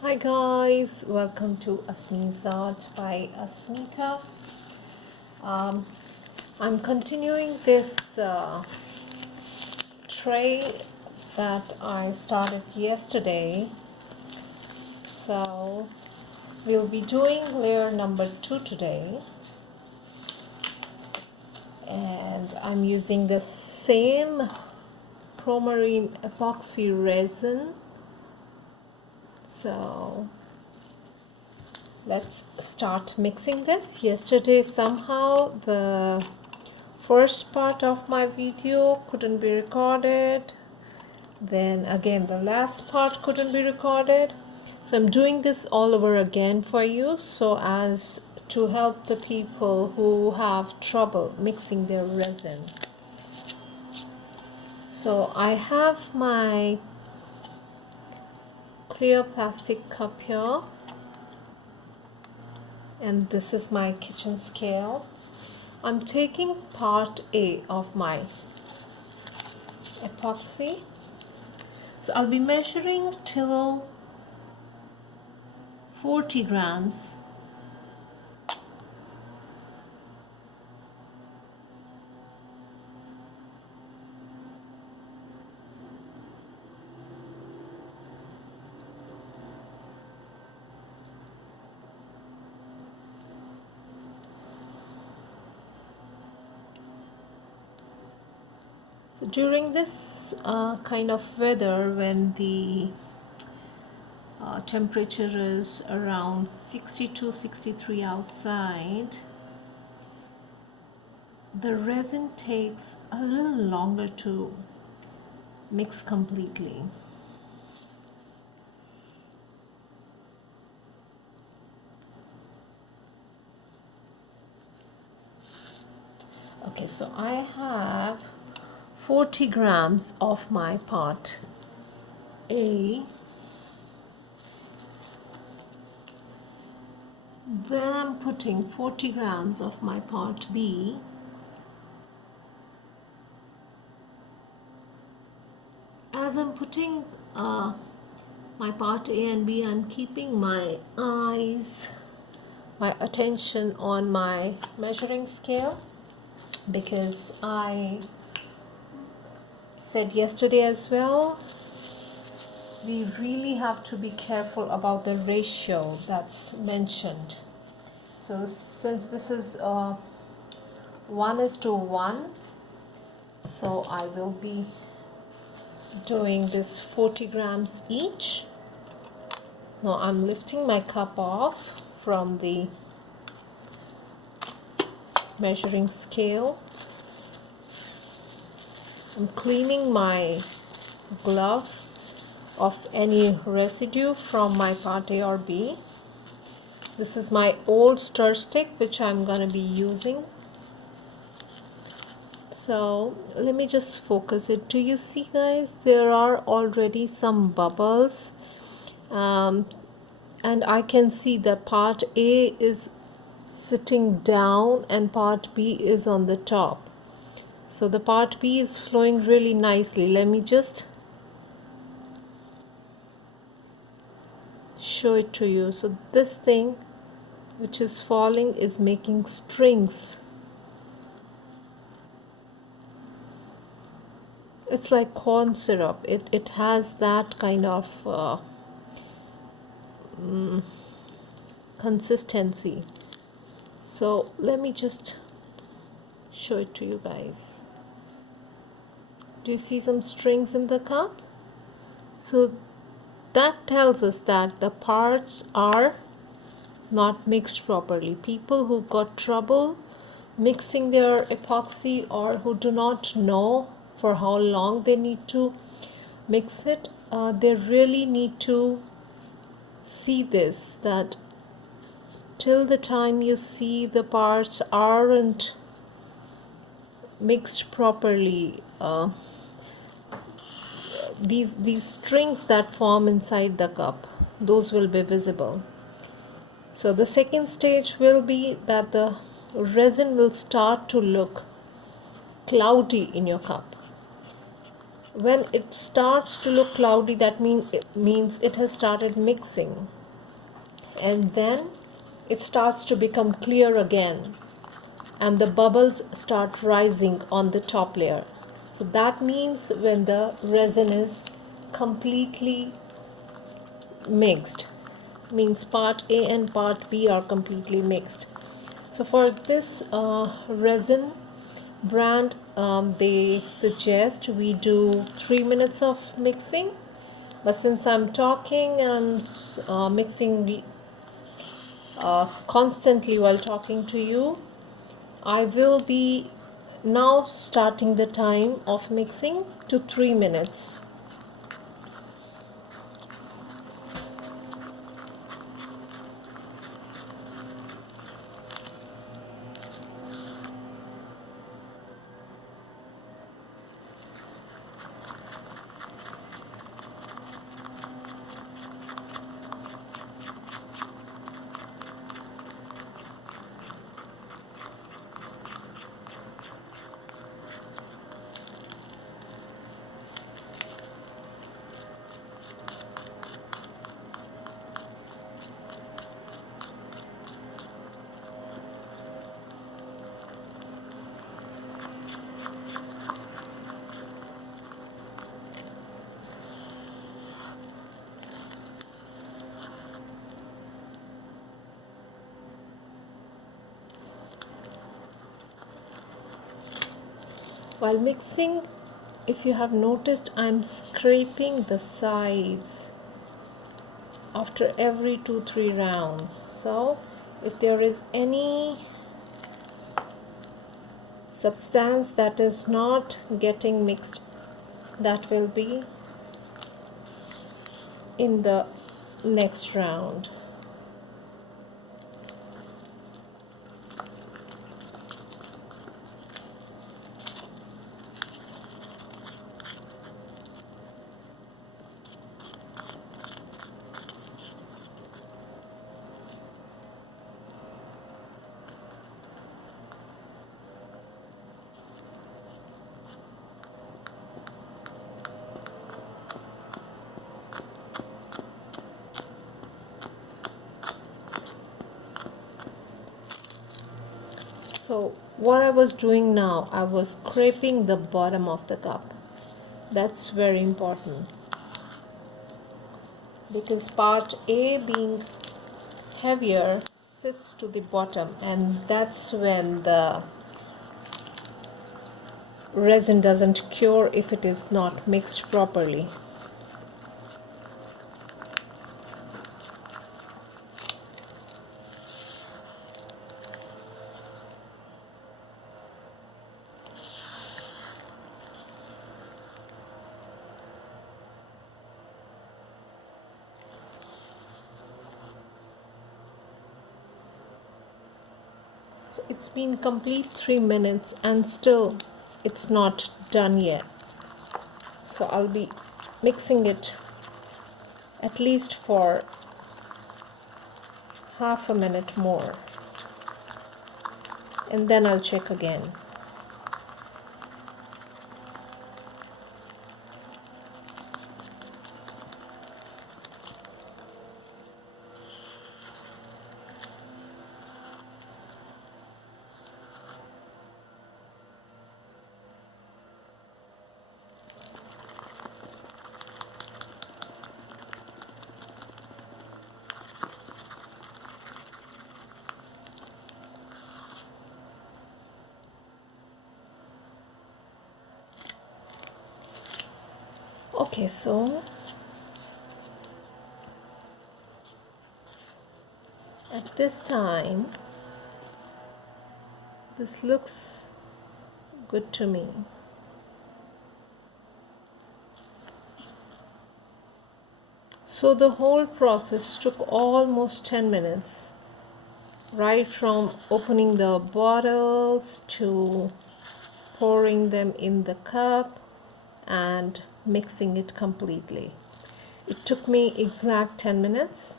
Hi guys, welcome to Asmi's Art by Asmita. Um, I'm continuing this tray that I started yesterday. So we'll be doing layer number 2 today, and I'm using the same Promarine epoxy resin. So let's start mixing this. Yesterday somehow the first part of my video couldn't be recorded, then again the last part couldn't be recorded, so I'm doing this all over again for you, so as to help the people who have trouble mixing their resin. So I have my clear plastic cup here, and this is my kitchen scale. I'm taking part A of my epoxy. So I'll be measuring till 40 grams. So during this kind of weather, when the temperature is around 62-63 outside, the resin takes a little longer to mix completely. Okay, so I have 40 grams of my part A. Then I'm putting 40 grams of my part B. As I'm putting my part A and B, I'm keeping my eyes, my attention on my measuring scale, because I said yesterday as well, we really have to be careful about the ratio that's mentioned. So since this is 1:1, so I will be doing this 40 grams each. Now I'm lifting my cup off from the measuring scale. I'm cleaning my glove of any residue from my part A or B. This is my old stir stick which I'm going to be using. So let me just focus it. Do you see, guys? There are already some bubbles, and I can see that part A is sitting down and part B is on the top. So the part B is flowing really nicely. Let me just show it to you. So this thing which is falling is making strings. It's like corn syrup. It has that kind of consistency. So let me just show it to you guys. Do you see some strings in the cup? So that tells us that the parts are not mixed properly. People who've got trouble mixing their epoxy, or who do not know for how long they need to mix it, they really need to see this, that till the time you see the parts aren't mixed properly, these strings that form inside the cup, those will be visible. So the second stage will be that the resin will start to look cloudy in your cup. when it starts to look cloudy, that means it has started mixing, and then it starts to become clear again, and the bubbles start rising on the top layer. So that means when the resin is completely mixed, means part A and part B are completely mixed. So for this resin brand, they suggest we do 3 minutes of mixing, but since I'm talking and mixing constantly while talking to you, I will be now starting the time of mixing to 3 minutes. While mixing, if you have noticed, I'm scraping the sides after every 2-3 rounds. So if there is any substance that is not getting mixed, that will be in the next round. So what I was doing now, I was scraping the bottom of the cup. That's very important, because part A being heavier sits to the bottom, and that's when the resin doesn't cure if it is not mixed properly. So it's been complete 3 minutes and still it's not done yet. So I'll be mixing it at least for half a minute more, and then I'll check again. Okay, so at this time, this looks good to me. So the whole process took almost 10 minutes, right from opening the bottles to pouring them in the cup and mixing it completely. It took me exact 10 minutes.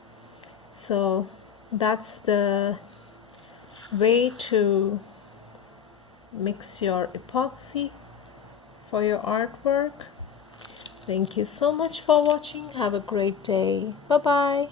So that's the way to mix your epoxy for your artwork. Thank you so much for watching. Have a great day. Bye bye.